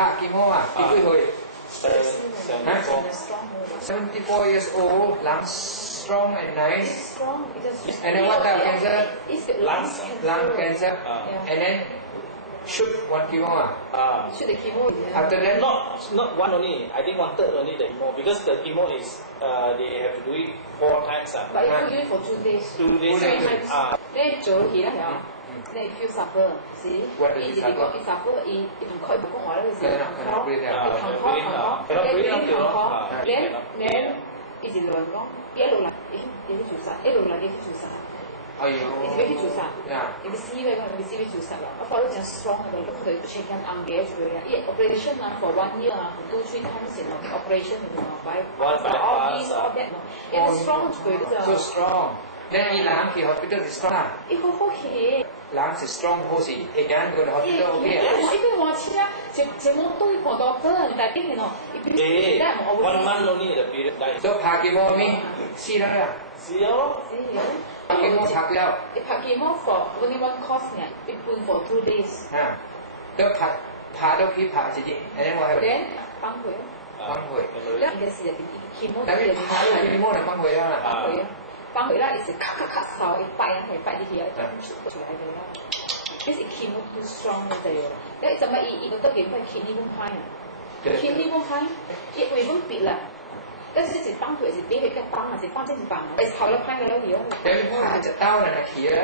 Hạ Kim Ho à? Kim Quy Hồi. 74 years old, lungs strong and nice. It's strong. It does. And then what type of cancer? It's the Lung cancer. And then shoot one chemo ah. Should the chemo? After that, Not one only. I think 1/3 only the chemo because the chemo is they have to do it 4 times. But you do it for 2 days. 2 days. 3 times. Then 做起啦，係嘛？Then you feel suffer. See? What does it suffer? It suffer. It 唔可以講話咧，佢成日Cannot breathe out. 堂堂堂堂，你 breathe 堂堂，你一直亂講，一路嚟已經做晒，一路嚟已經做晒。哎呦，你自己做晒，呀，你嘅 CV 嗰你嘅 CV 做晒啦。我發覺就 strong 喺度，咁佢 check 緊硬嘅住佢啊，因為 operation 啊 for 1 year 啊 ，2 3 times 嘅 operation 嚟嘅，by all this all that 咯，因為 strong 住佢嘅 so 就， strong. Then in Lamki hospital is strong. 呢個好氣。Lungs is strong 好事，一間個 hospital OK 啊。呢個話似啊，這麼多個多個人，但係啲人哦，一般我 1 month only the period time. So 拍幾波面試啦啦， See how? 拍幾波拍咗，你拍幾模 for only one course 呢？一般 for 2 days。啊，都拍到幾拍自己，然後我係 Then 崩潰啊！崩潰，一件事入邊，chemo 但係拍到幾波就崩潰啦。崩潰啊！崩潰啦！一直咳咳嗽，一拜啊係拜啲嘢，就喺度啦。呢是 chemo too strong 嘅啫，因為就乜一個都幾快 kidney won't fine 啊 ，kidney won't fine，亦會咁別啦。但是一直崩潰，一直俾佢嘅崩，一直崩真崩，係後來翻嘅咯，而家。但係拍就刀嚟企啦。